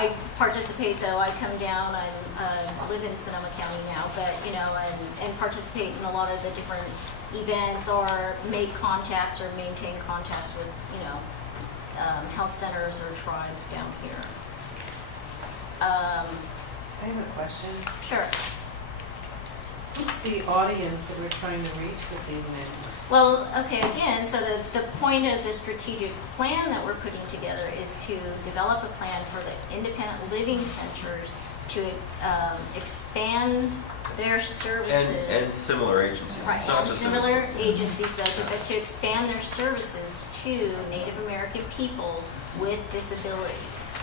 I participate though. I come down. I live in Sonoma County now, but you know, and participate in a lot of the different events or make contacts or maintain contacts with health centers or tribes down here. I have a question. Sure. Who's the audience that we're trying to reach with these names? Well, okay, again, so the point of the strategic plan that we're putting together is to develop a plan for the independent living centers to expand their services. And similar agencies. Right, It's not and just similar agencies though, but to expand their services to Native American people with disabilities.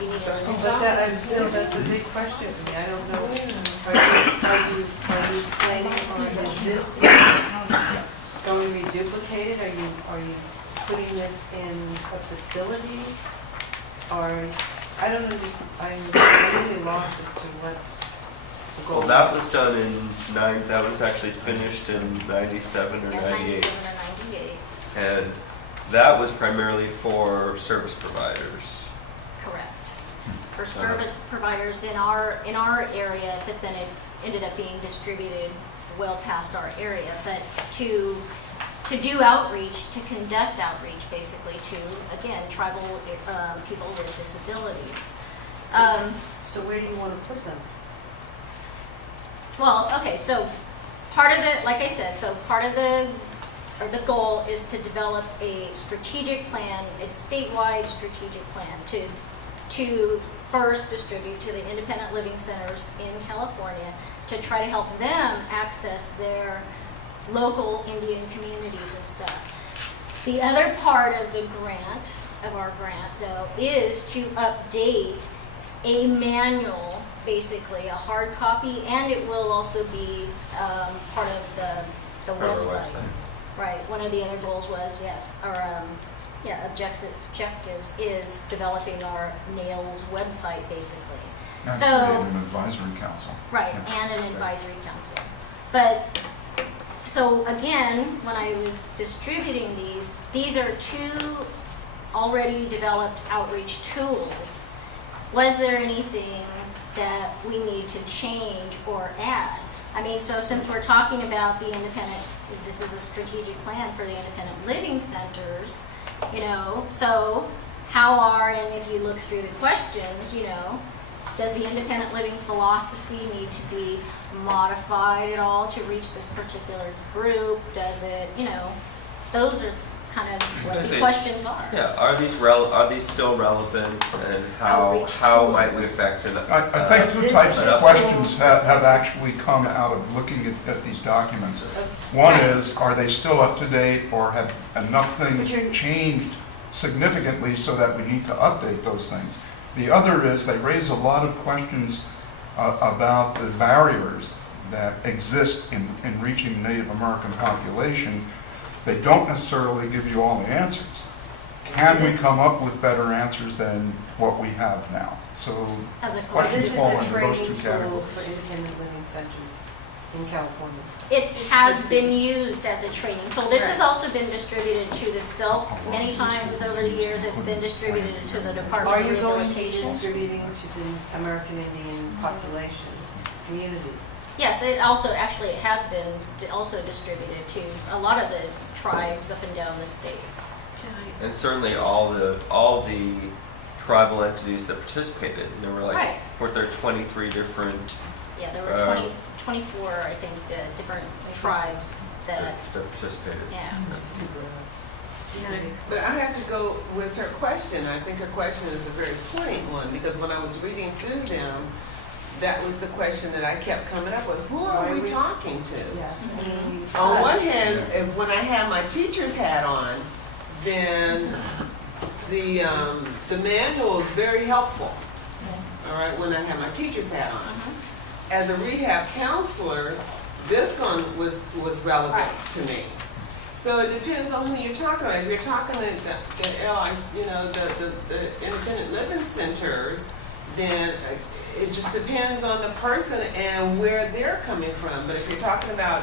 You need a But that's a big question for me. I don't know. Are you planning, or is this going to be duplicated? Are you putting this in a facility? Or, I don't understand, I'm really lost as to what the goal Well, is. that was done that was actually finished in 97 or 98. 97 or 98. And that was primarily for service providers. Correct. For service providers in our area, but then it ended up being distributed well past our area. But to do outreach, to conduct outreach basically to, again, tribal people with disabilities. So where do you want to put them? Well, okay, so part of the, like I said, so part of the goal is to develop a strategic plan, a statewide strategic plan to first distribute to the independent living centers in California to try to help them access their local Indian communities and stuff. The other part of the grant, of our grant though, is to update a manual, basically a hard copy, and it will also be part of the For our website. Right, one of the other goals was, yes, our objectives is developing our N.A.I.L.P website, basically. And So, an advisory council. right, and an advisory council. But, so again, when I was distributing these are two already developed outreach tools. Was there anything that we need to change or add? I mean, so since we're talking about the independent, this is a strategic plan for the independent living centers, you know, so how and if you look through the questions, you know, does the independent living philosophy need to be modified at all to reach this particular group? Does it, you know, those are kind of what the questions are. Yeah, are these still relevant, and Outreach how tools. might we affect it? I think two This types is of cool. questions have actually come out of looking at these documents. One is, are they still up to date, or have enough things changed significantly so that we need to update those things? The other is, they raise a lot of questions about the barriers that exist in reaching Native American population. They don't necessarily give you all the answers. Can we come up with better answers than what we have now? So As a So questions this is fall a into those training two tool categories. for independent living centers in California. It has been used as a training tool. This has Right. also been distributed to the SILP many times over the years. It's been distributed to the Department Are of you going to be Rehabilitation. distributing to the American Indian populations, communities? Yes, it also, actually, it has been also distributed to a lot of the tribes up and down the state. And certainly all the tribal entities that participated, and there were like, Right. weren't there 23 different Yeah, there were 24, I think, different tribes that, that participated? yeah. But I have to go with her question. I think her question is a very poignant one, because when I was reading through them, that was the question that I kept coming up with. Who are we talking to? Yeah. On one hand, when I have my teacher's hat on, then the manual is very helpful. All right, when I have my teacher's hat on. As a rehab counselor, this one was relevant to me. So it depends on who you're talking about. If you're talking to the independent living centers, then it just depends on the person and where they're coming from. But if you're talking about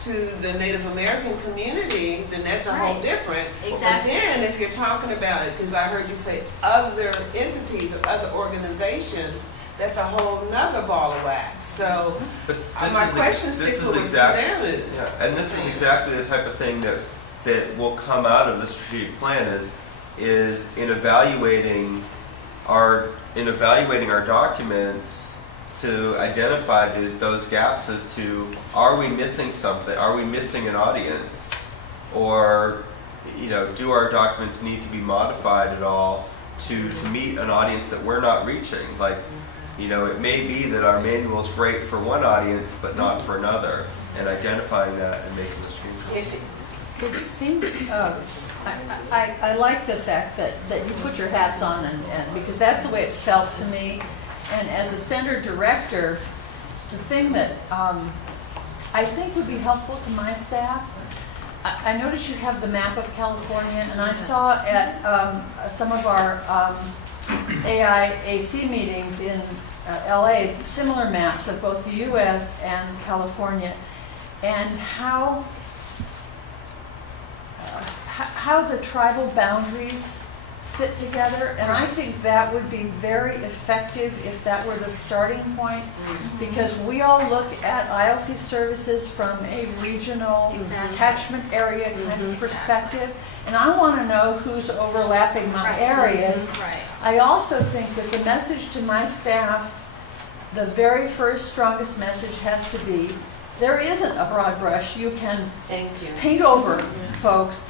to the Native American community, then that's a whole Right. different. Exactly. But then if you're talking about it, because I heard you say other entities or other organizations, that's a whole nother ball of wax. So But my this is question this sticks is with what exact- Suzanne is. Yeah, and this is exactly the type of thing that will come out of the strategic plan is in evaluating our documents to identify those gaps as to, are we missing something? Are we missing an audience? Or, do our documents need to be modified at all to meet an audience that we're not reaching? Like, it may be that our manual is great for one audience, but not for another, and identifying that and making those changes. It seems, I like the fact that you put your hats on and because that's the way it felt to me. And as a center director, the thing that I think would be helpful to my staff, I noticed you have the map of California, and I saw at some of our AIAC meetings in LA, similar maps of both the US and California, and how the tribal boundaries fit together, and I think that would be very effective if that were the starting point, because we all look at ILC services from a regional Exactly. catchment area kind of perspective, and I want to know who's overlapping my Right. areas. Right. I also think that the message to my staff, the very first strongest message has to be, there isn't a broad brush you can Thank you. paint over, folks.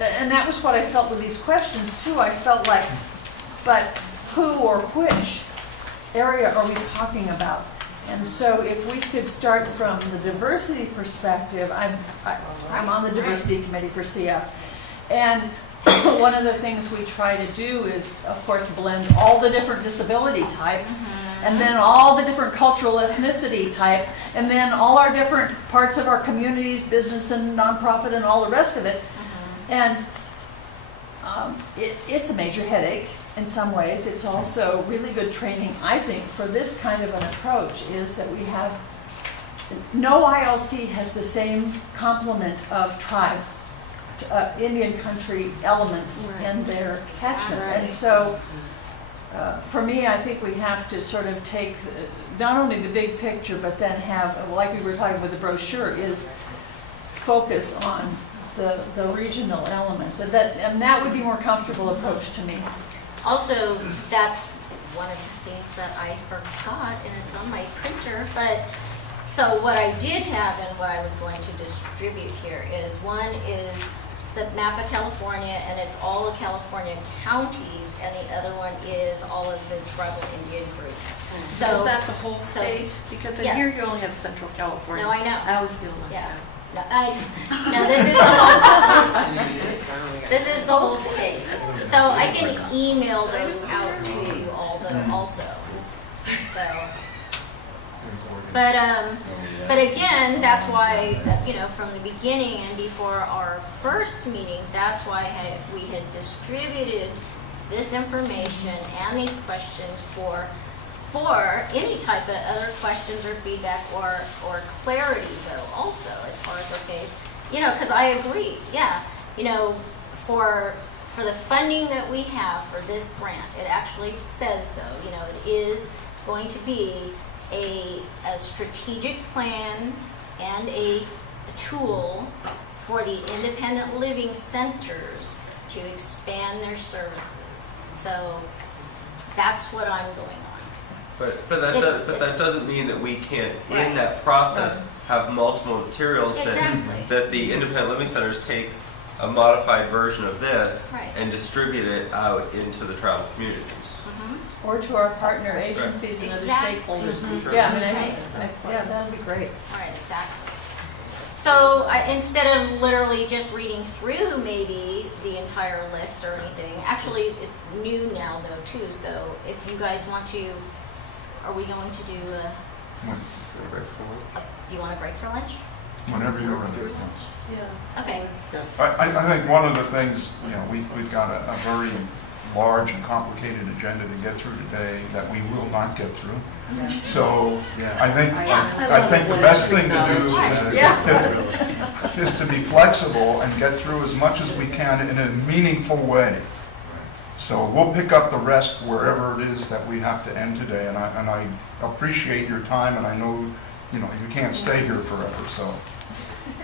And that was what I felt with these questions too. I felt like, but who or which area are we talking about? And so if we could start from the diversity perspective, I'm on the diversity committee for CF. And one of the things we try to do is, of course, blend all the different disability types, and then all the different cultural ethnicity types, and then all our different parts of our communities, business and nonprofit and all the rest of it. And it's a major headache in some ways. It's also really good training, I think, for this kind of an approach, is that we have, no ILC has the same complement of tribe, Indian country elements in their catchment. And so, for me, I think we have to sort of take not only the big picture, but then have, like we were talking with the brochure, is focus on the regional elements. And that would be a more comfortable approach to me. Also, that's one of the things that I forgot, and it's on my printer, but, so what I did have and what I was going to distribute here is, one is the map of California, and it's all of California counties, and the other one is all of the tribal Indian groups. Is So, that the whole so- state? Because in yes. here you only have Central California. No, I know. I always feel like Yeah. that. no, this is the whole, this is the whole state. So I can email those out to you all also. So, but again, that's why, from the beginning and before our first meeting, that's why we had distributed this information and these questions for any type of other questions or feedback or clarity, though, also, as far as, okay, because I agree, yeah, for the funding that we have for this grant, it actually says, though, it is going to be a strategic plan and a tool for the independent living centers to expand their services. So that's what I'm going on. But that doesn't mean that we can't, Right. in that process, have multiple materials Exactly. that the independent living centers take a modified version of this Right. and distribute it out into the tribal communities. Or to our partner agencies and other Exactly. stakeholders. Sure. Yeah, I mean, Right. yeah, that would be great. Right, exactly. So instead of literally just reading through maybe the entire list or anything, actually it's new now though too, so if you guys want to, are we going to do you want a break for lunch? Whenever you're ready. Yeah. Okay. I think one of the things, we've got a very large and complicated agenda to get through today that we will not get through. So I think the best thing to do is to be flexible and get through as much as we can in a meaningful way. So we'll pick up the rest wherever it is that we have to end today, and I appreciate your time, and I know, you can't stay here forever, so.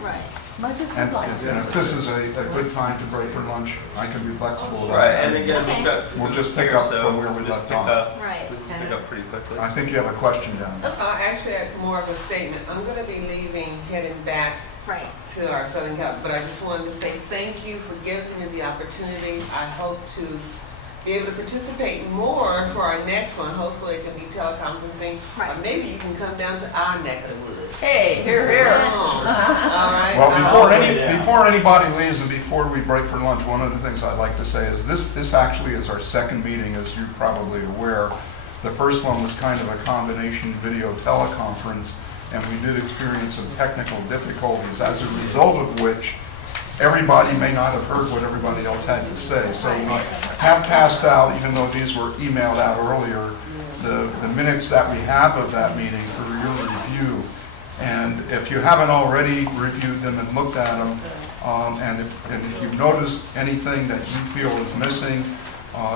Right. Might just And like if this is a good time to break for lunch, I can be flexible about Right, that. and again, Okay. we've got We'll food just pick here, up so from where we we'll just left pick off. up. Right. We can pick up pretty quickly. I think you have a question down there. Actually, I had more of a statement. I'm gonna be leaving, heading back Right. to our Southern Cal, but I just wanted to say thank you for giving me the opportunity. I hope to be able to participate more for our next one. Hopefully it can be teleconferencing. Right. Or maybe you can come down to our neck of the woods. Hey, here, here. All right. Well, before anybody leaves and before we break for lunch, one of the things I'd like to say is this actually is our second meeting, as you're probably aware. The first one was kind of a combination video teleconference, and we did experience some technical difficulties, as a result of which everybody may not have heard what everybody else had to say. So we have passed out, even though these were emailed out earlier, the minutes that we have of that meeting for your review. And if you haven't already reviewed them and looked at them, and if you've noticed anything that you feel is missing,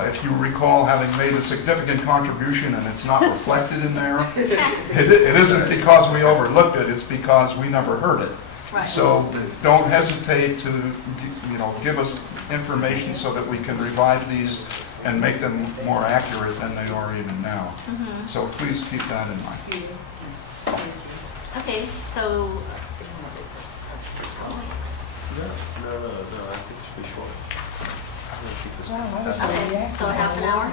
if you recall having made a significant contribution and it's not reflected in there, it isn't because we overlooked it, it's because we never heard it. Right. So don't hesitate to, give us information so that we can revive these and make them more accurate than they are even now. So please keep that in mind. Okay, so, No, I think it should be short. I'm gonna keep this- okay, so half an hour?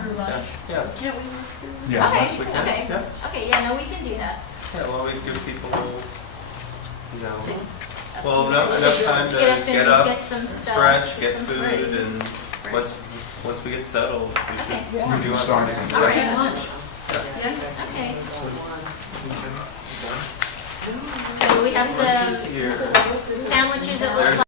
Yeah, Can't we work through? Yeah. Okay, we can, okay. yeah. Okay, yeah, no, we can do that. Yeah, well, we give people, To- well, enough time to get and up, get some stuff, stretch, get some food, and once we get settled, we Okay. should Yeah. do our Start. thing. All right. Lunch. Okay. So we have some Here. sandwiches, it looks like.